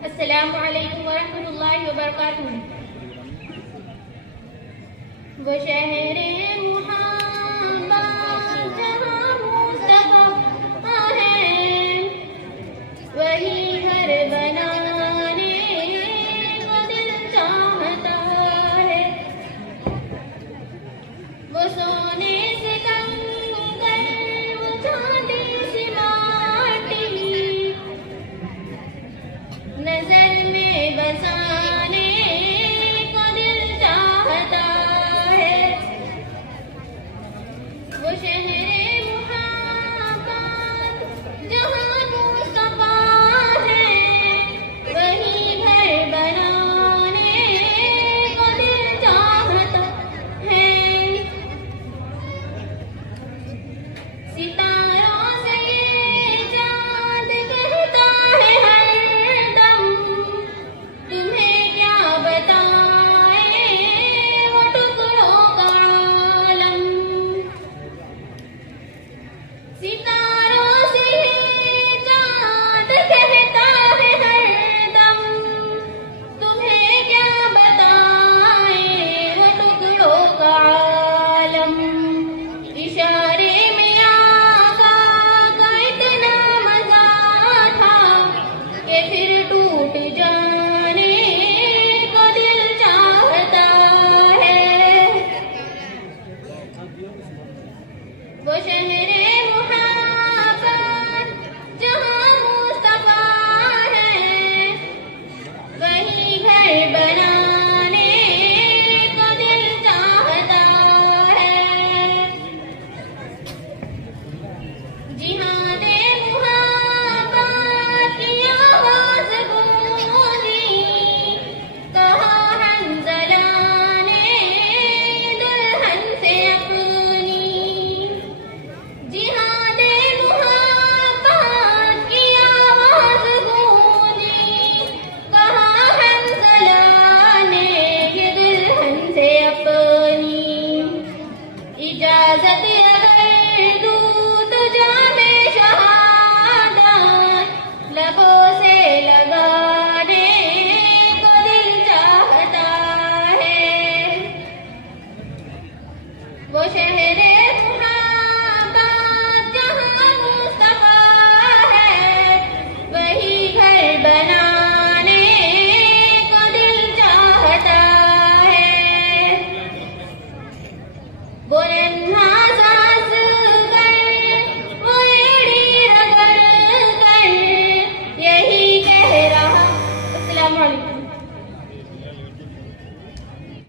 अस्सलामु अलैकुम वरहमतुल्लाहि वबरकातुहू। वो शहरे मुहब्बत जहाँ मुस्तफा है, वही घर बनाने को दिल चाहता है। वो सोने से कंकर, वो चांदी से माटी, नजर में बसाने को दिल चाहता है। वो शहरे मुहब्बत जहाँ मुस्तफा है, वही घर बनाने को दिल चाहता है। सितारों से ये चाँद कहता है हरदम, तुम्हें क्या बताएं वो टुकड़ों का आलम। सितारों से ये चाँद कहता है हरदम, तुम्हें क्या बताएं वो टुकड़ों का आलम। इशारे में आका का इतना मजा था कि फिर टूट जाने को दिल चाहता है। वो शहरे मुहब्बत जहाँ मुस्तफा है, वही घर बनाने को दिल चाहता है। जिहादे मुहब्बत की आवाज़ गूंजी, कहा हंज़ला ने दुल्हन से अपनी। जिहादे मुहब्बत की आवाज़ गूंजी, कहा हंज़ला ने ये दुल्हन से अपनी। इजाज़त अगर दूँ तो जामे शहादत, लबों से लगाने को दिल चाहता है। वो शहरे मुहब्बत जहाँ मुस्तफा है, वही घर बनाने को दिल चाहता है। वो नन्हा सांस कर, वो एड़ी रगड़ कर, यही कह रहा। अस्सलामु अलैकुम।